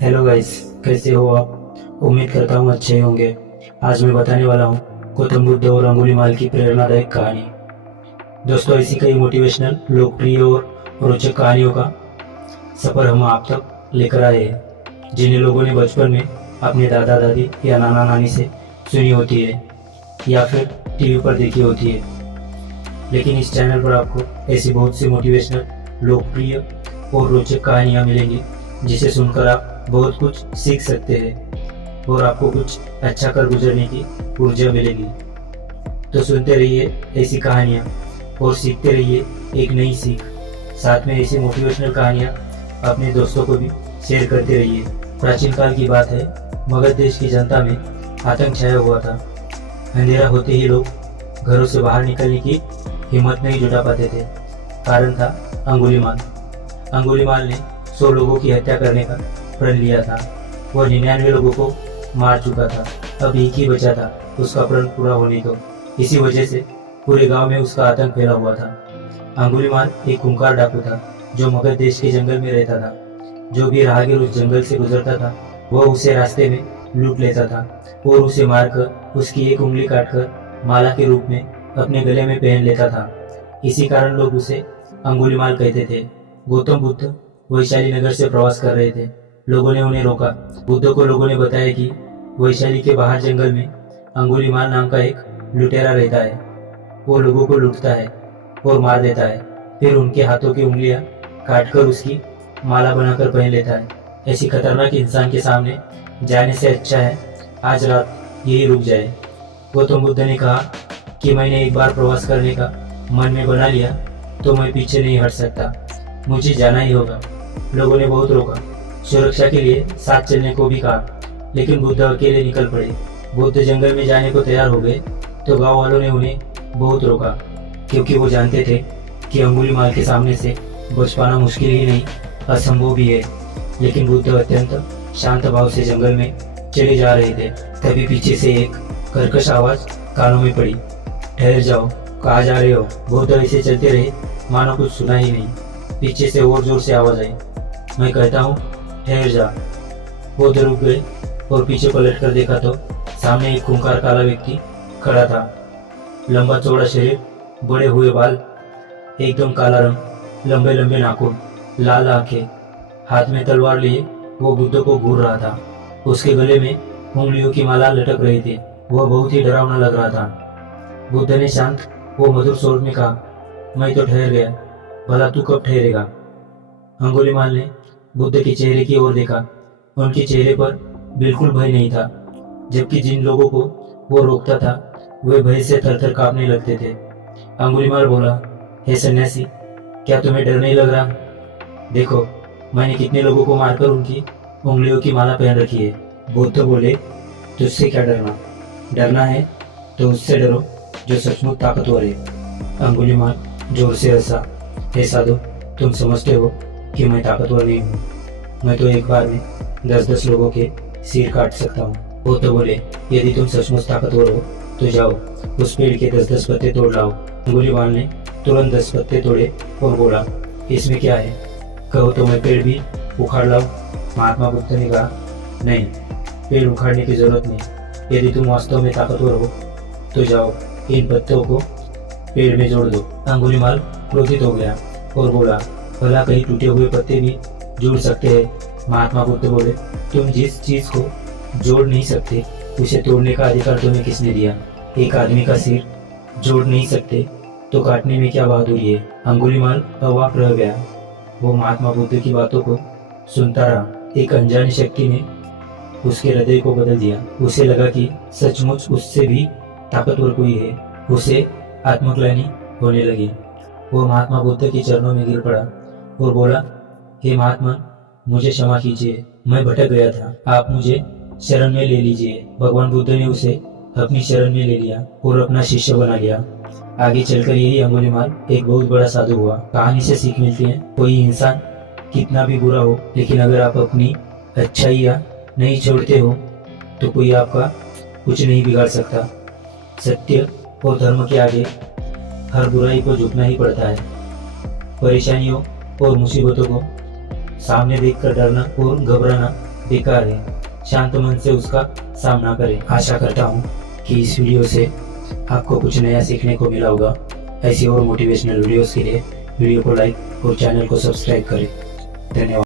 Hello guys, कैसे हो आप। उम्मीद करता हूँ अच्छे होंगे। आज मैं बताने वाला हूँ गौतम बुद्ध और अंगुलीमाल की प्रेरणादायक कहानी। दोस्तों, ऐसी कई मोटिवेशनल, लोकप्रिय और रोचक कहानियों का सफर हम आप तक लेकर आए हैं, जिन्हें लोगों ने बचपन में अपने दादा दादी या नाना नानी से सुनी होती है या फिर टीवी पर देखी होती है। लेकिन इस चैनल पर आपको ऐसी बहुत सी मोटिवेशनल, लोकप्रिय और रोचक कहानियाँ मिलेंगी जिसे सुनकर आप बहुत कुछ सीख सकते हैं और आपको कुछ अच्छा कर गुजरने की ऊर्जा मिलेगी। तो सुनते रहिए ऐसी कहानियाँ और सीखते रहिए एक नई सीख। साथ में ऐसी मोटिवेशनल कहानियाँ अपने दोस्तों को भी शेयर करते रहिए। प्राचीन काल की बात है, मगध देश की जनता में आतंक छाया हुआ था। अंधेरा होते ही लोग घरों से बाहर निकलने की हिम्मत नहीं जुटा पाते थे। कारण था अंगुलीमाल। अंगुलीमाल ने 100 लोगों की हत्या करने का प्रण लिया था। वह 99 लोगों को मार चुका था। अब एक ही बचा था उसका प्रण पूरा होने को। इसी वजह से पूरे गांव में उसका आतंक फैला हुआ था। अंगुलीमाल एक खूंखार डाकू था जो मगध देश के जंगल में रहता था। जो भी राहगीर उस जंगल से गुजरता था वह उसे रास्ते में लूट लेता था और उसे मारकर उसकी एक उंगली काटकर माला के रूप में अपने गले में पहन लेता था। इसी कारण लोग उसे अंगुलीमाल कहते थे। गौतम बुद्ध वैशाली नगर से प्रवास कर रहे थे। लोगों ने उन्हें रोका। बुद्ध को लोगों ने बताया कि वैशाली के बाहर जंगल में अंगुलीमाल नाम का एक लुटेरा रहता है। वो लोगों को लूटता है और मार देता है, फिर उनके हाथों की उंगलियां काटकर उसकी माला बनाकर पहन लेता है। ऐसी खतरनाक इंसान के सामने जाने से अच्छा है आज रात यही रुक जाए। गौतम बुद्ध ने कहा कि मैंने एक बार प्रवास करने का मन में बना लिया तो मैं पीछे नहीं हट सकता, मुझे जाना ही होगा। लोगों ने बहुत रोका, सुरक्षा के लिए साथ चलने को भी कहा, लेकिन बुद्ध अकेले निकल पड़े। बुद्ध जंगल में जाने को तैयार हो गए तो गांव वालों ने उन्हें बहुत रोका, क्योंकि वो जानते थे कि अंगुलीमाल के सामने से बच पाना मुश्किल ही नहीं, असंभव भी है। लेकिन बुद्ध अत्यंत शांत भाव से जंगल में चले जा रहे थे। तभी पीछे से एक कर्कश आवाज कानों में पड़ी, ठहर जाओ, कहाँ जा रहे हो। बुद्ध ऐसे चलते रहे मानो कुछ सुना ही नहीं। पीछे से और जोर से आवाज आई, मैं कहता हूँ ठहर जा। बुद्ध रुक गए और पीछे पलट कर देखा तो सामने एक खूंखार काला व्यक्ति खड़ा था। लंबा चौड़ा शरीर, बड़े हुए बाल, एकदम काला रंग, लंबे लंबे नाखून, लाल आंखें, हाथ में तलवार लिए वो बुद्ध को घूर रहा था। उसके गले में उंगलियों की माला लटक रही थी। वह बहुत ही डरावना लग रहा था। बुद्ध ने शांत वो मधुर स्वर में कहा, मैं तो ठहर गया, भला तू कब ठहरेगा। अंगुलीमाल ने बुद्ध के चेहरे की ओर देखा। उनके चेहरे पर बिल्कुल भय नहीं था, जबकि जिन लोगों को वो रोकता था वे भय से थरथर कांपने लगते थे। अंगुलीमाल बोला, हे सन्यासी, क्या तुम्हें डर नहीं लग रहा। देखो, मैंने कितने लोगों को मारकर उनकी उंगलियों की माला पहन रखी है। बुद्ध बोले, तुझसे क्या डरना, डरना है तो उससे डरो जो सचमुच ताकतवर है। अंगुलीमाल जोर से हंसा, हे साधु, तुम समझते हो कि मैं ताकतवर नहीं हूँ। मैं तो एक बार में 10-10 लोगों के सिर काट सकता हूँ। वो तो बोले, यदि तुम सचमुच ताकतवर हो तो जाओ उस पेड़ के 10-10 पत्ते तोड़ लाओ। अंगुलीमाल ने तुरंत 10 पत्ते तोड़े और बोला, इसमें क्या है, कहो तो मैं पेड़ भी उखाड़ लाऊं। महात्मा बुद्ध ने कहा, नहीं, पेड़ उखाड़ने की जरूरत नहीं। यदि तुम वास्तव में ताकतवर हो तो जाओ इन पत्तों को पेड़ में जोड़ दो। अंगुलीमाल क्रोधित हो गया और बोला, भला कहीं टूटे हुए पत्ते भी जुड़ सकते हैं। महात्मा बुद्ध बोले, तुम जिस चीज को जोड़ नहीं सकते उसे तोड़ने का अधिकार तुम्हें किसने दिया। एक आदमी का सिर जोड़ नहीं सकते तो काटने में क्या बहादुरी है। अंगुलीमाल अवाक रह गया। वो महात्मा बुद्ध की बातों को सुनता रहा। एक अनजानी शक्ति ने उसके हृदय को बदल दिया। उसे लगा कि सचमुच उससे भी ताकतवर कोई है। उसे आत्मग्लानि होने लगी। वो महात्मा बुद्ध के चरणों में गिर पड़ा और बोला, हे महात्मा, मुझे क्षमा कीजिए, मैं भटक गया था, आप मुझे शरण में ले लीजिए। भगवान बुद्ध ने उसे अपनी शरण में ले लिया और अपना शिष्य बना लिया। आगे चलकर यही अंगुलीमाल एक बहुत बड़ा साधु हुआ। कहानी से सीख मिलती है, कोई इंसान कितना भी बुरा हो, लेकिन अगर आप अपनी अच्छाइयाँ नहीं छोड़ते हो तो कोई आपका कुछ नहीं बिगाड़ सकता। सत्य और धर्म के आगे हर बुराई को झुकना ही पड़ता है। परेशानियों और मुसीबतों को सामने देखकर डरना और घबराना बेकार है, शांत मन से उसका सामना करें। आशा करता हूँ कि इस वीडियो से आपको कुछ नया सीखने को मिला होगा। ऐसी और मोटिवेशनल वीडियोस के लिए वीडियो को लाइक और चैनल को सब्सक्राइब करें। धन्यवाद।